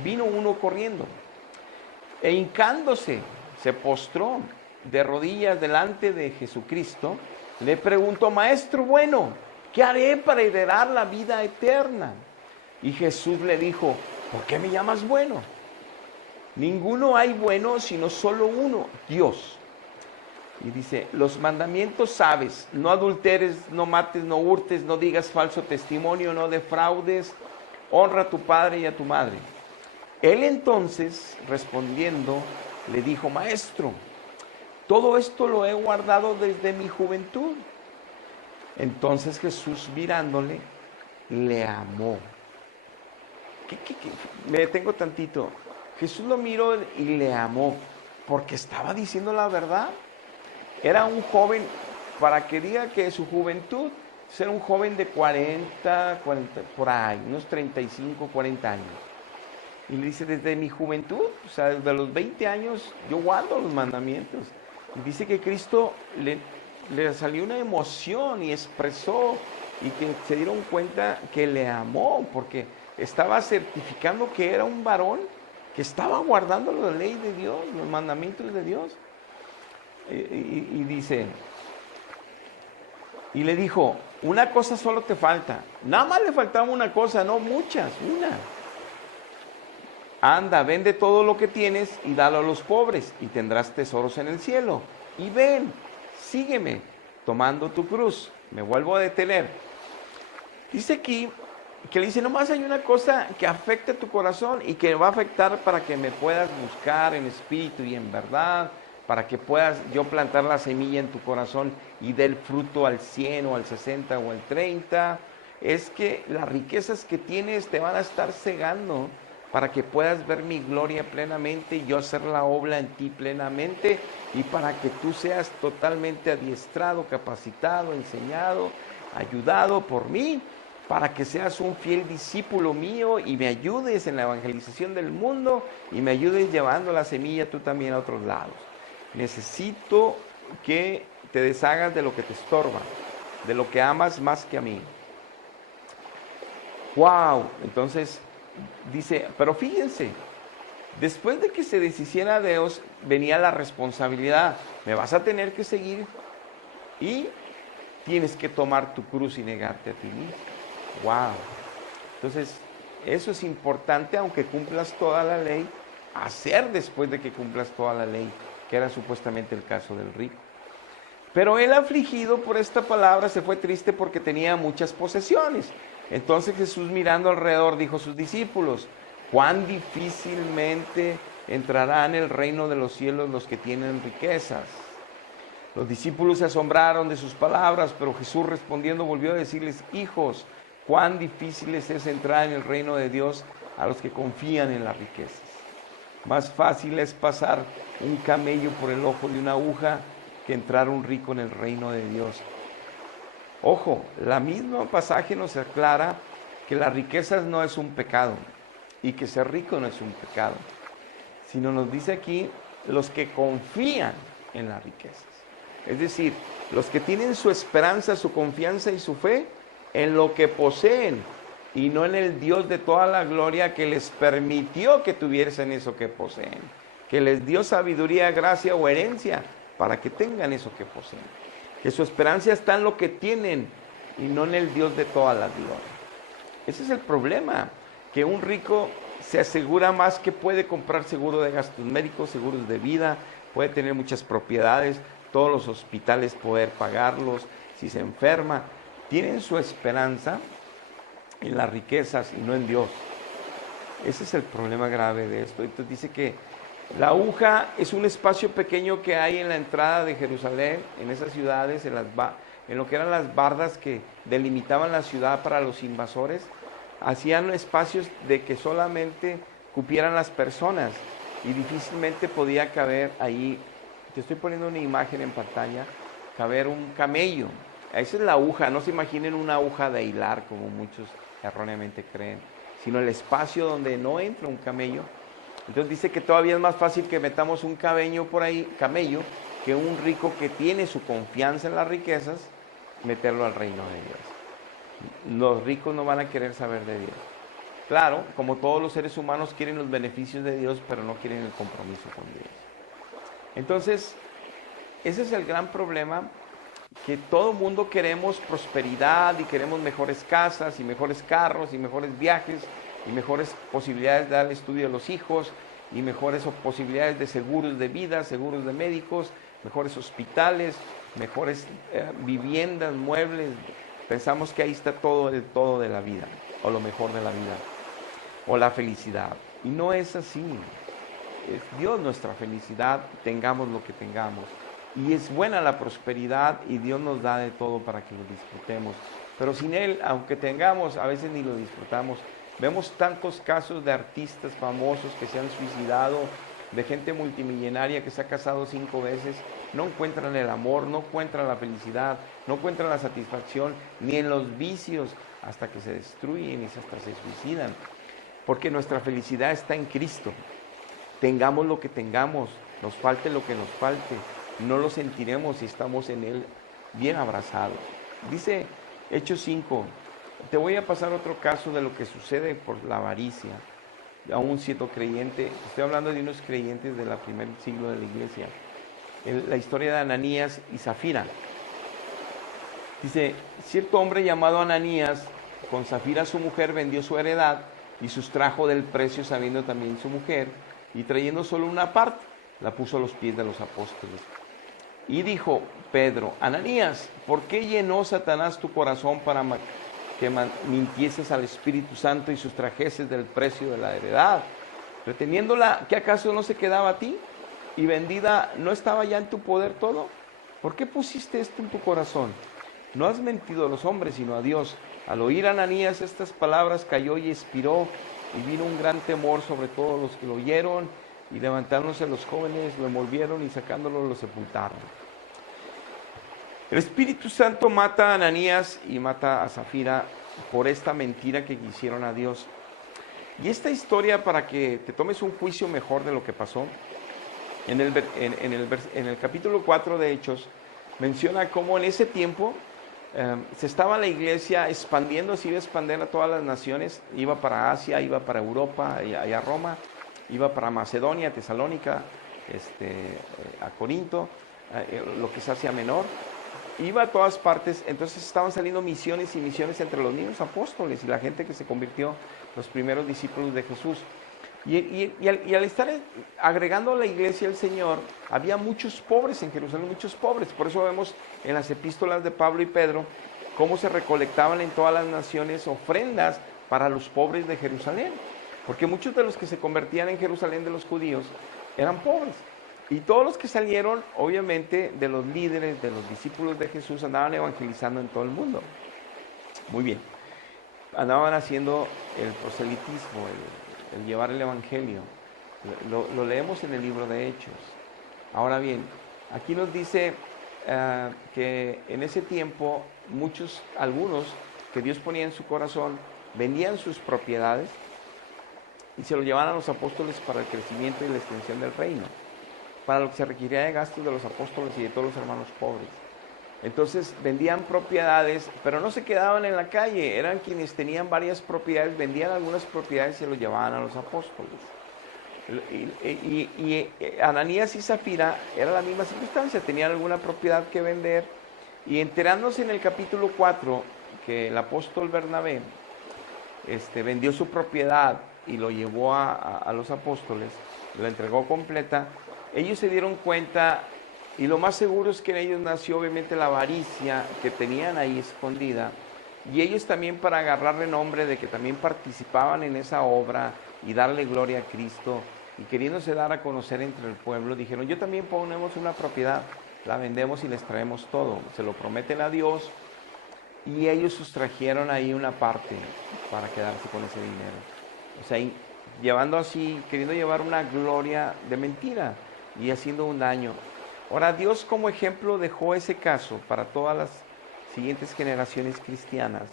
vino uno corriendo e hincándose, se postró de rodillas delante de Jesucristo, le preguntó, Maestro bueno, ¿qué haré para heredar la vida eterna? Y Jesús le dijo, ¿por qué me llamas bueno? Ninguno hay bueno, sino solo uno, Dios. Y dice, los mandamientos sabes, no adulteres, no mates, no hurtes, no digas falso testimonio, no defraudes, honra a tu padre y a tu madre. Él entonces, respondiendo, le dijo, Maestro, todo esto lo he guardado desde mi juventud. Entonces Jesús, mirándole, le amó. Me detengo tantito. Jesús lo miró y le amó, porque estaba diciendo la verdad. Era un joven, para que diga que su juventud, era un joven de 40, por ahí, unos 35, 40 años. Y le dice, desde mi juventud, o sea, desde los 20 años, yo guardo los mandamientos. Y dice que Cristo le salió una emoción y expresó, y que se dieron cuenta que le amó, porque estaba certificando que era un varón que estaba guardando la ley de Dios, los mandamientos de Dios. Y dice, y le dijo, una cosa solo te falta. Nada más le faltaba una cosa, no muchas, una. Anda, vende todo lo que tienes y dalo a los pobres y tendrás tesoros en el cielo. Y ven, sígueme, tomando tu cruz. Me vuelvo a detener. Dice aquí que le dice, nomás hay una cosa que afecta a tu corazón y que va a afectar para que me puedas buscar en espíritu y en verdad, para que puedas yo plantar la semilla en tu corazón y dé el fruto al 100 o al 60 o al 30, es que las riquezas que tienes te van a estar cegando para que puedas ver mi gloria plenamente y yo hacer la obra en ti plenamente y para que tú seas totalmente adiestrado, capacitado, enseñado, ayudado por mí, para que seas un fiel discípulo mío y me ayudes en la evangelización del mundo y me ayudes llevando la semilla tú también a otros lados. Necesito que te deshagas de lo que te estorba, de lo que amas más que a mí. ¡Wow! Entonces dice, pero fíjense, después de que se deshiciera de Dios, venía la responsabilidad. Me vas a tener que seguir y tienes que tomar tu cruz y negarte a ti mismo. ¡Wow! Entonces, eso es importante, aunque cumplas toda la ley, hacer después de que cumplas toda la ley, que era supuestamente el caso del rico. Pero él, afligido por esta palabra, se fue triste porque tenía muchas posesiones. Entonces Jesús, mirando alrededor, dijo a sus discípulos, cuán difícilmente entrarán en el reino de los cielos los que tienen riquezas. Los discípulos se asombraron de sus palabras, pero Jesús respondiendo volvió a decirles: hijos, cuán difícil es entrar en el reino de Dios a los que confían en las riquezas. Más fácil es pasar un camello por el ojo de una aguja que entrar un rico en el reino de Dios. Ojo, la misma pasaje nos aclara que las riquezas no es un pecado y que ser rico no es un pecado, sino nos dice aquí los que confían en las riquezas. Es decir, los que tienen su esperanza, su confianza y su fe en lo que poseen y no en el Dios de toda la gloria que les permitió que tuviesen eso que poseen, que les dio sabiduría, gracia o herencia para que tengan eso que poseen. Que su esperanza está en lo que tienen y no en el Dios de toda la gloria. Ese es el problema, que un rico se asegura más que puede comprar seguro de gastos médicos, seguros de vida, puede tener muchas propiedades, todos los hospitales poder pagarlos, si se enferma. Tienen su esperanza en las riquezas y no en Dios. Ese es el problema grave de esto. Entonces dice que la aguja es un espacio pequeño que hay en la entrada de Jerusalén, en esas ciudades, en lo que eran las bardas que delimitaban la ciudad para los invasores. Hacían espacios de que solamente cupieran las personas y difícilmente podía caber ahí. Te estoy poniendo una imagen en pantalla, caber un camello. Esa es la aguja, no se imaginen una aguja de hilar como muchos erróneamente creen, sino el espacio donde no entra un camello. Entonces dice que todavía es más fácil que metamos un camello por ahí, que un rico que tiene su confianza en las riquezas, meterlo al reino de Dios. Los ricos no van a querer saber de Dios. Claro, como todos los seres humanos quieren los beneficios de Dios, pero no quieren el compromiso con Dios. Entonces, ese es el gran problema, que todo mundo queremos prosperidad y queremos mejores casas y mejores carros y mejores viajes y mejores posibilidades de dar estudio a los hijos y mejores posibilidades de seguros de vida, seguros de médicos, mejores hospitales, mejores viviendas, muebles. Pensamos que ahí está el todo de la vida, o lo mejor de la vida, o la felicidad. Y no es así. Es Dios nuestra felicidad, tengamos lo que tengamos. Y es buena la prosperidad y Dios nos da de todo para que lo disfrutemos. Pero sin Él, aunque tengamos, a veces ni lo disfrutamos. Vemos tantos casos de artistas famosos que se han suicidado, de gente multimillonaria que se ha casado 5 veces, no encuentran el amor, no encuentran la felicidad, no encuentran la satisfacción, ni en los vicios, hasta que se destruyen y hasta se suicidan. Porque nuestra felicidad está en Cristo. Tengamos lo que tengamos, nos falte lo que nos falte, no lo sentiremos si estamos en Él bien abrazados. Dice Hechos 5, te voy a pasar otro caso de lo que sucede por la avaricia, aún siendo creyente. Estoy hablando de unos creyentes del primer siglo de la iglesia. La historia de Ananías y Zafira. Dice, cierto hombre llamado Ananías, con Zafira su mujer, vendió su heredad y sustrajo del precio, sabiendo también su mujer, y trayendo solo una parte, la puso a los pies de los apóstoles. Y dijo Pedro, Ananías, ¿por qué llenó Satanás tu corazón para que mintieses al Espíritu Santo y sustrajeses del precio de la heredad? Reteniéndola, ¿qué acaso no se quedaba a ti? Y vendida, ¿no estaba ya en tu poder todo? ¿Por qué pusiste esto en tu corazón? No has mentido a los hombres, sino a Dios. Al oír Ananías estas palabras, cayó y expiró, y vino un gran temor sobre todos los que lo oyeron, y levantándose los jóvenes, lo envolvieron y sacándolo lo sepultaron. El Espíritu Santo mata a Ananías y mata a Zafira por esta mentira que hicieron a Dios. Y esta historia, para que te tomes un juicio mejor de lo que pasó, en el capítulo 4 de Hechos, menciona cómo en ese tiempo se estaba la iglesia expandiendo, se iba a expandir a todas las naciones, iba para Asia, iba para Europa, allá a Roma, iba para Macedonia, Tesalónica, a Corinto, lo que es Asia Menor, iba a todas partes. Entonces estaban saliendo misiones y misiones entre los mismos apóstoles y la gente que se convirtió, los primeros discípulos de Jesús. Y al estar agregando a la iglesia el Señor, había muchos pobres en Jerusalén, muchos pobres. Por eso vemos en las epístolas de Pablo y Pedro cómo se recolectaban en todas las naciones ofrendas para los pobres de Jerusalén. porque muchos de los que se convertían en Jerusalén de los judíos eran pobres. Y todos los que salieron, obviamente, de los líderes, de los discípulos de Jesús, andaban evangelizando en todo el mundo. Muy bien. Andaban haciendo el proselitismo, el llevar el evangelio. Lo leemos en el libro de Hechos. Ahora bien, aquí nos dice que en ese tiempo algunos que Dios ponía en su corazón, vendían sus propiedades y se lo llevaban a los apóstoles para el crecimiento y la extensión del reino, para lo que se requería de gastos de los apóstoles y de todos los hermanos pobres. Entonces vendían propiedades, pero no se quedaban en la calle, eran quienes tenían varias propiedades, vendían algunas propiedades y se lo llevaban a los apóstoles. Y Ananías y Zafira era la misma circunstancia, tenían alguna propiedad que vender, y enterándose en el capítulo 4 que el apóstol Bernabé vendió su propiedad y lo llevó a los apóstoles, lo entregó completa, ellos se dieron cuenta, y lo más seguro es que en ellos nació obviamente la avaricia que tenían ahí escondida, y ellos también, para agarrarle nombre de que también participaban en esa obra y darle gloria a Cristo, y queriéndose dar a conocer entre el pueblo, dijeron: yo también ponemos una propiedad, la vendemos y les traemos todo, se lo prometen a Dios, y ellos sustrajeron ahí una parte para quedarse con ese dinero. O sea, llevando así, queriendo llevar una gloria de mentira y haciendo un daño. Ahora, Dios como ejemplo dejó ese caso para todas las siguientes generaciones cristianas,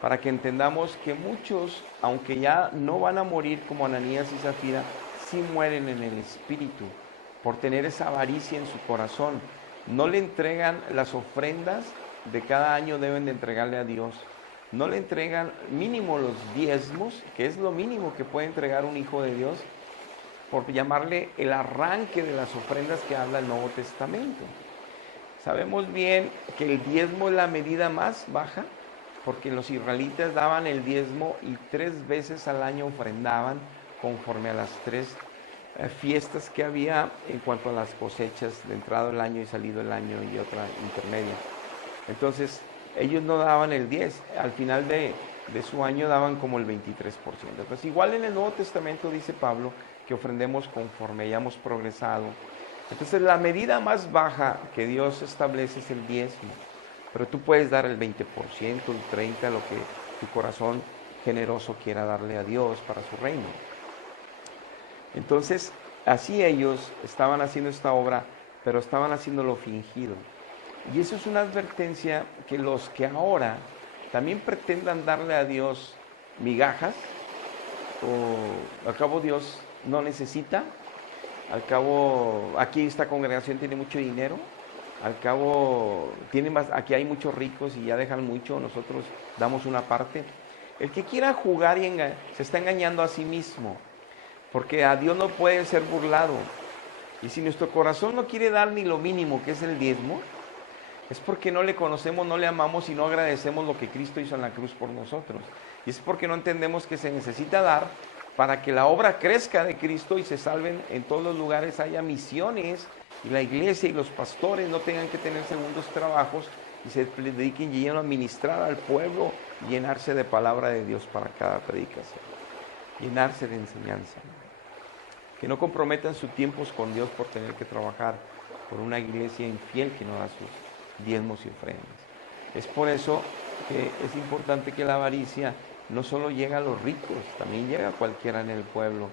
para que entendamos que muchos, aunque ya no van a morir como Ananías y Zafira, sí mueren en el espíritu por tener esa avaricia en su corazón. No le entregan las ofrendas de cada año, deben de entregarle a Dios. No le entregan mínimo los diezmos, que es lo mínimo que puede entregar un hijo de Dios, por llamarle el arranque de las ofrendas que habla el Nuevo Testamento. Sabemos bien que el diezmo es la medida más baja, porque los israelitas daban el diezmo y 3 veces al año ofrendaban conforme a las 3 fiestas que había en cuanto a las cosechas de entrado el año y salido el año y otra intermedia. Entonces, ellos no daban el 10, al final de su año daban como el 23%. Entonces, igual en el Nuevo Testamento dice Pablo que ofrendemos conforme hayamos progresado. Entonces, la medida más baja que Dios establece es el diezmo, pero tú puedes dar el 20%, el 30%, lo que tu corazón generoso quiera darle a Dios para su reino. Entonces, así ellos estaban haciendo esta obra, pero estaban haciéndolo fingido. Y eso es una advertencia, que los que ahora también pretendan darle a Dios migajas, o al cabo Dios no necesita, al cabo aquí esta congregación tiene mucho dinero, al cabo tiene más, aquí hay muchos ricos y ya dejan mucho, nosotros damos una parte. El que quiera jugar se está engañando a sí mismo, porque a Dios no puede ser burlado. Y si nuestro corazón no quiere dar ni lo mínimo, que es el diezmo, es porque no le conocemos, no le amamos y no agradecemos lo que Cristo hizo en la cruz por nosotros. Y es porque no entendemos que se necesita dar para que la obra crezca de Cristo y se salven en todos los lugares, haya misiones, y la iglesia y los pastores no tengan que tener segundos trabajos y se dediquen y llenen a ministrar al pueblo, llenarse de palabra de Dios para cada predicación, llenarse de enseñanza. Que no comprometan sus tiempos con Dios por tener que trabajar por una iglesia infiel que no da sus diezmos y ofrendas. Es por eso que es importante que la avaricia no solo llega a los ricos, también llega a cualquiera en el pueblo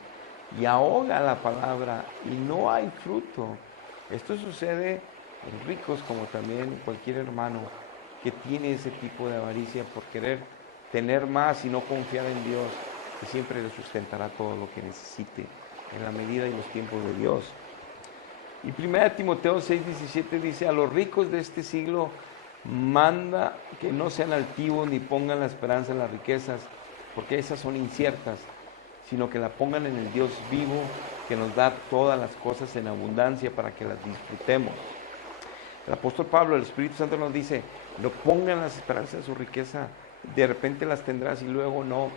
y ahoga la palabra y no hay fruto. Esto sucede en ricos como también cualquier hermano que tiene ese tipo de avaricia por querer tener más y no confiar en Dios, que siempre le sustentará todo lo que necesite en la medida y los tiempos de Dios. Y 1 Timoteo 6:17 dice: a los ricos de este siglo manda que no sean altivos ni pongan la esperanza en las riquezas, porque esas son inciertas, sino que la pongan en el Dios vivo, que nos da todas las cosas en abundancia para que las disfrutemos. El apóstol Pablo, el Espíritu Santo nos dice: no pongan las esperanzas en su riqueza, de repente las tendrás y luego no.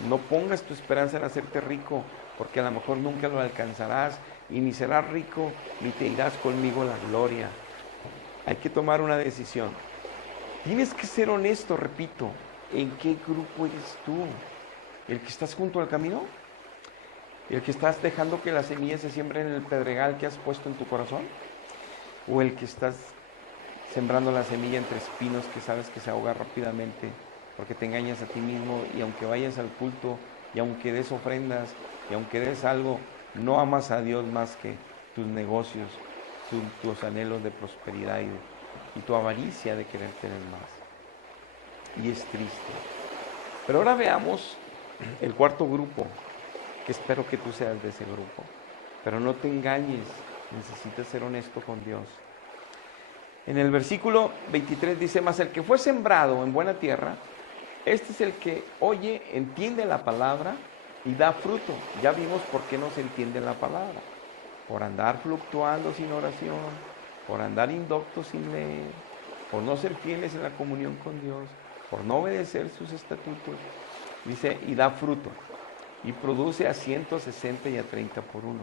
No pongas tu esperanza en hacerte rico, porque a lo mejor nunca lo alcanzarás y ni serás rico ni te irás conmigo a la gloria. Hay que tomar una decisión. Tienes que ser honesto, repito. ¿En qué grupo eres tú? ¿El que estás junto al camino? ¿El que estás dejando que la semilla se siembre en el pedregal que has puesto en tu corazón? ¿O el que estás sembrando la semilla entre espinos que sabes que se ahoga rápidamente porque te engañas a ti mismo y aunque vayas al culto y aunque des ofrendas y aunque des algo, no amas a Dios más que tus negocios, tus anhelos de prosperidad y tu avaricia de querer tener más? Y es triste. Pero ahora veamos el cuarto grupo, que espero que tú seas de ese grupo. Pero no te engañes, necesitas ser honesto con Dios. En el versículo 23 dice: mas el que fue sembrado en buena tierra, este es el que oye, entiende la palabra y da fruto. Ya vimos por qué no se entiende la palabra. Por andar fluctuando sin oración, por andar indoctos sin leer, por no ser fieles en la comunión con Dios, por no obedecer sus estatutos. Dice, y da fruto, y produce a 160 y a 30 por uno.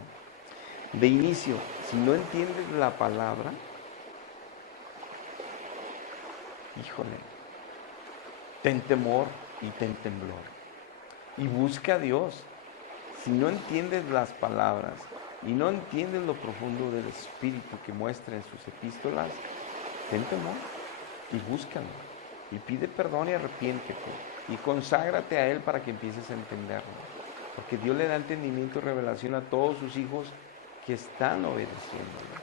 De inicio, si no entiendes la palabra, híjole, ten temor y ten temblor. Y busca a Dios. Si no entiendes las palabras y no entiendes lo profundo del Espíritu que muestra en sus epístolas, ten temor y búscalo. Y pide perdón y arrepiéntete. Y conságrate a Él para que empieces a entenderlo. Porque Dios le da entendimiento y revelación a todos sus hijos que están obedeciéndole,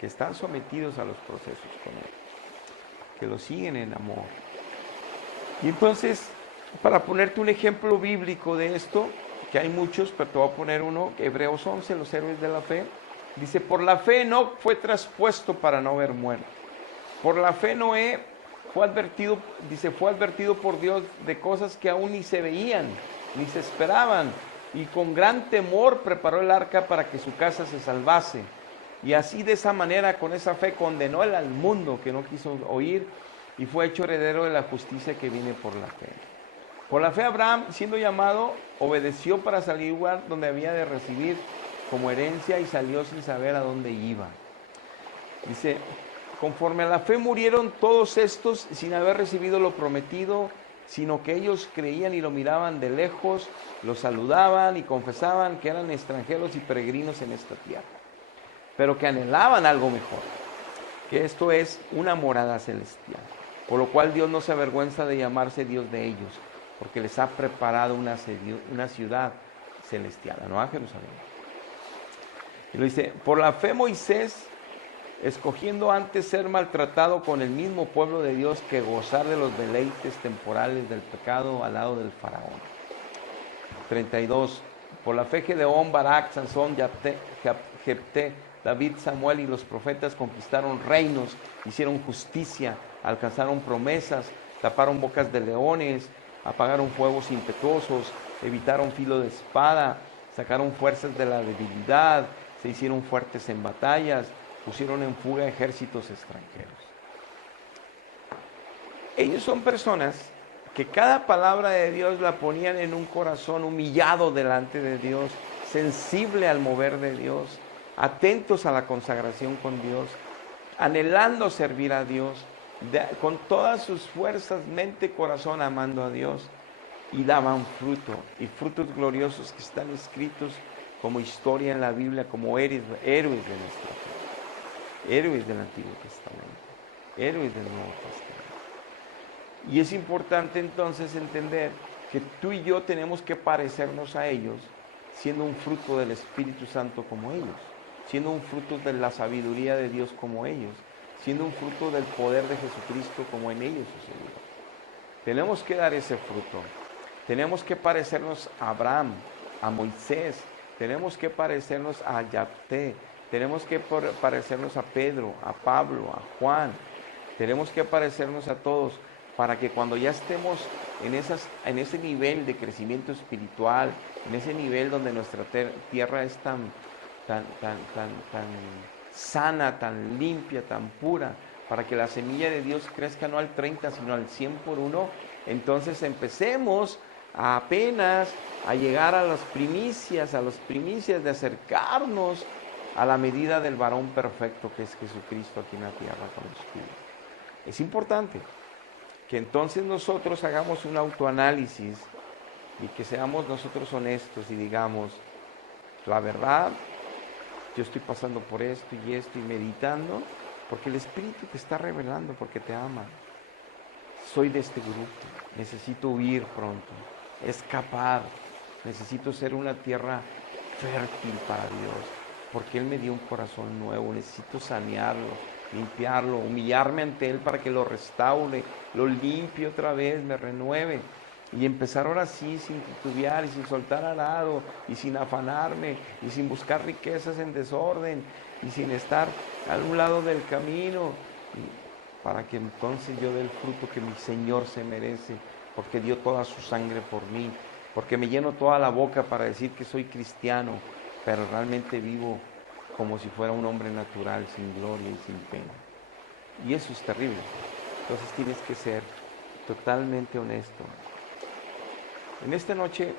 que están sometidos a los procesos con Él, que lo siguen en amor. Y entonces, para ponerte un ejemplo bíblico de esto, que hay muchos, pero te voy a poner uno, Hebreos 11, los héroes de la fe, dice, por la fe Enoc fue traspuesto para no ver muerte. Por la fe Noé fue advertido, dice, fue advertido por Dios de cosas que aún ni se veían, ni se esperaban, y con gran temor preparó el arca para que su casa se salvase. Y así de esa manera, con esa fe, condenó él al mundo que no quiso oír y fue hecho heredero de la justicia que viene por la fe. Por la fe Abraham, siendo llamado, obedeció para salir al lugar donde había de recibir como herencia y salió sin saber a dónde iba. Dice, conforme a la fe murieron todos estos sin haber recibido lo prometido, sino que ellos creían y lo miraban de lejos, lo saludaban y confesaban que eran extranjeros y peregrinos en esta tierra, pero que anhelaban algo mejor, que esto es una morada celestial, por lo cual Dios no se avergüenza de llamarse Dios de ellos, porque les ha preparado una ciudad celestial, la Nueva Jerusalén. Y lo dice, por la fe Moisés, escogiendo antes ser maltratado con el mismo pueblo de Dios que gozar de los deleites temporales del pecado al lado del faraón. 32. Por la fe Gedeón, Barak, Sansón, Jefté, David, Samuel y los profetas conquistaron reinos, hicieron justicia, alcanzaron promesas, taparon bocas de leones, apagaron fuegos impetuosos, evitaron filo de espada, sacaron fuerzas de la debilidad, se hicieron fuertes en batallas, pusieron en fuga ejércitos extranjeros. Ellos son personas que cada palabra de Dios la ponían en un corazón humillado delante de Dios, sensible al mover de Dios, atentos a la consagración con Dios, anhelando servir a Dios, con todas sus fuerzas, mente, corazón, amando a Dios, y daban fruto, y frutos gloriosos que están escritos como historia en la Biblia, como héroes de nuestra fe, héroes del Antiguo Testamento, héroes del Nuevo Testamento. Y es importante entonces entender que tú y yo tenemos que parecernos a ellos, siendo un fruto del Espíritu Santo como ellos, siendo un fruto de la sabiduría de Dios como ellos, siendo un fruto del poder de Jesucristo como en ellos sucedió. Tenemos que dar ese fruto. Tenemos que parecernos a Abraham, a Moisés, tenemos que parecernos a Jefté, tenemos que parecernos a Pedro, a Pablo, a Juan, tenemos que parecernos a todos para que cuando ya estemos en ese nivel de crecimiento espiritual, en ese nivel donde nuestra tierra es tan sana, tan limpia, tan pura, para que la semilla de Dios crezca no al 30, sino al 100 por uno, entonces empecemos apenas a llegar a las primicias de acercarnos a la medida del varón perfecto que es Jesucristo aquí en la tierra con los Espíritu. Es importante que entonces nosotros hagamos un autoanálisis y que seamos nosotros honestos y digamos, la verdad, yo estoy pasando por esto y meditando, porque el Espíritu te está revelando, porque te ama. Soy de este grupo, necesito huir pronto, escapar, necesito ser una tierra fértil para Dios, porque Él me dio un corazón nuevo, necesito sanearlo, limpiarlo, humillarme ante Él para que lo restaure, lo limpie otra vez, me renueve. Y empezar ahora sí sin titubear y sin soltar arado y sin afanarme y sin buscar riquezas en desorden y sin estar a un lado del camino, para que entonces yo dé el fruto que mi Señor se merece, porque dio toda su sangre por mí, porque me lleno toda la boca para decir que soy cristiano, pero realmente vivo como si fuera un hombre natural, sin gloria y sin pena. Y eso es terrible. Entonces tienes que ser totalmente honesto. En esta noche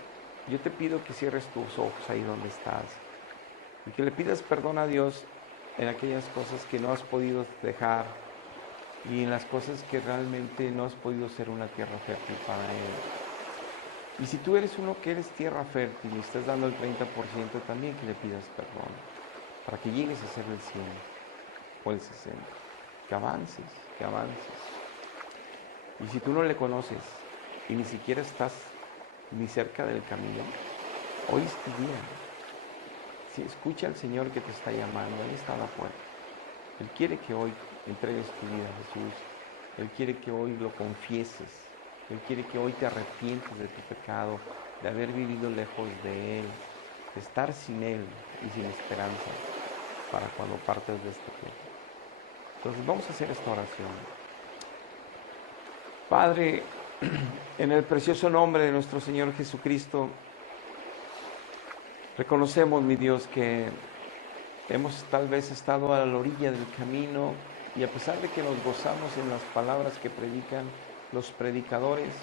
yo te pido que cierres tus ojos ahí donde estás y que le pidas perdón a Dios en aquellas cosas que no has podido dejar y en las cosas que realmente no has podido ser una tierra fértil para Él. Y si tú eres uno que eres tierra fértil y estás dando el 30%, también que le pidas perdón para que llegues a ser el 100 o el 60. Que avances, que avances. Y si tú no le conoces y ni siquiera estás ni cerca del camino, hoy es tu día. Si escucha al Señor que te está llamando, Él está a la puerta. Él quiere que hoy entregues tu vida a Jesús. Él quiere que hoy lo confieses. Él quiere que hoy te arrepientes de tu pecado, de haber vivido lejos de Él, de estar sin Él y sin esperanza para cuando partes de este tiempo. Entonces vamos a hacer esta oración. Padre, en el precioso nombre de nuestro Señor Jesucristo, reconocemos, mi Dios, que hemos tal vez estado a la orilla del camino y a pesar de que nos gozamos en las palabras que predican los predicadores,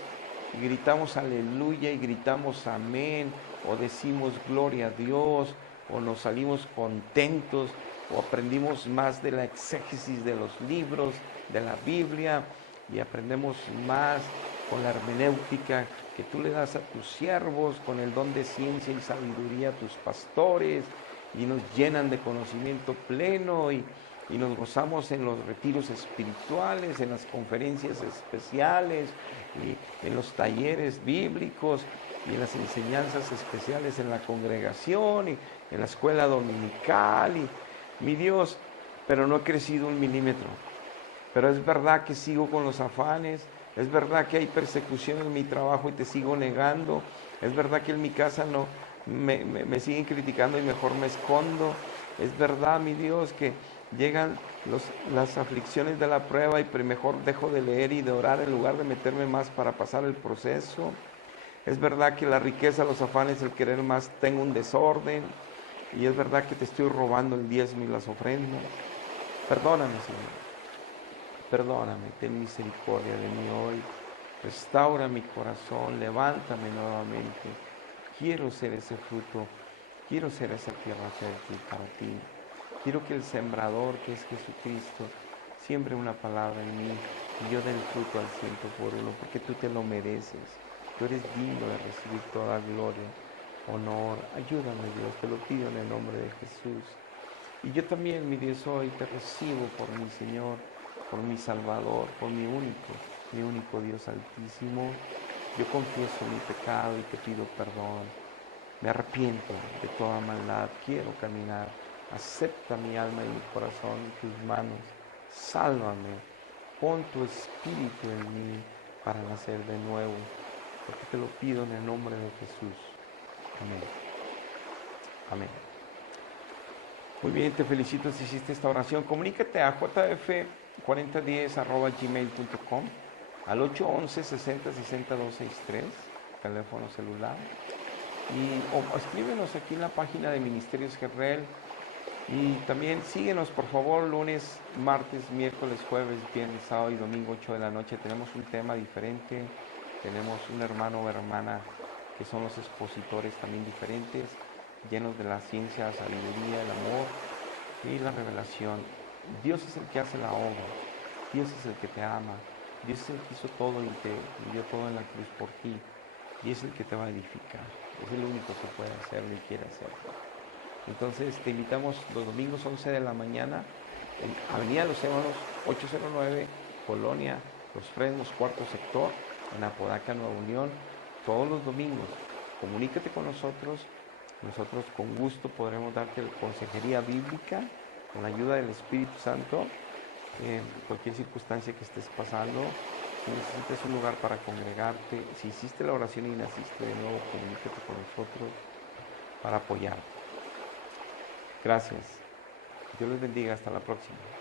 y gritamos aleluya y gritamos amén, o decimos gloria a Dios, o nos salimos contentos, o aprendimos más de la exégesis de los libros, de la Biblia, y aprendemos más con la hermenéutica que tú le das a tus siervos, con el don de ciencia y sabiduría a tus pastores, y nos llenan de conocimiento pleno y nos gozamos en los retiros espirituales, en las conferencias especiales, y en los talleres bíblicos y en las enseñanzas especiales en la congregación y en la escuela dominical. Y mi Dios, pero no he crecido un milímetro. Pero es verdad que sigo con los afanes, es verdad que hay persecución en mi trabajo y te sigo negando, es verdad que en mi casa no me siguen criticando y mejor me escondo, es verdad, mi Dios, que llegan las aflicciones de la prueba y mejor dejo de leer y de orar en lugar de meterme más para pasar el proceso. Es verdad que la riqueza, los afanes, el querer más, tengo un desorden. Y es verdad que te estoy robando el diezmo y las ofrendas. Perdóname, Señor. Perdóname, ten misericordia de mí hoy. Restaura mi corazón, levántame nuevamente. Quiero ser ese fruto, quiero ser esa tierra fértil para ti. Quiero que el sembrador, que es Jesucristo, siembre una palabra en mí y yo dé el fruto al 100 por 1, porque tú te lo mereces. Tú eres digno de recibir toda gloria, honor. Ayúdame, Dios, te lo pido en el nombre de Jesús. Y yo también, mi Dios, hoy te recibo por mi Señor, por mi Salvador, por mi único Dios altísimo. Yo confieso mi pecado y te pido perdón. Me arrepiento de toda maldad. Quiero caminar. Acepta mi alma y mi corazón en tus manos. Sálvame. Pon tu espíritu en mí para nacer de nuevo. Porque te lo pido en el nombre de Jesús. Amén. Amén. Muy bien, te felicito si hiciste esta oración. Comunícate a jf4010@gmail.com, al 811-6060-263, teléfono celular. O escríbenos aquí en la página de Ministerios Gerrel. Y también síguenos, por favor, lunes, martes, miércoles, jueves, viernes, sábado y domingo, 8 de la noche. Tenemos un tema diferente. Tenemos un hermano o hermana que son los expositores también diferentes, llenos de la ciencia, la sabiduría, el amor y la revelación. Dios es el que hace la obra, Dios es el que te ama, Dios es el que hizo todo y te dio todo en la cruz por ti, y es el que te va a edificar, es el único que puede hacerlo y quiere hacerlo. Entonces te invitamos los domingos 11 de la mañana en Avenida Los Ébanos 809, Colonia Los Fresnos, cuarto sector, en Apodaca, Nueva Unión, todos los domingos. Comunícate con nosotros. Nosotros con gusto podremos darte consejería bíblica con la ayuda del Espíritu Santo, cualquier circunstancia que estés pasando. Si necesitas un lugar para congregarte, si hiciste la oración y naciste de nuevo, comunícate con nosotros para apoyarte. Gracias. Dios les bendiga. Hasta la próxima.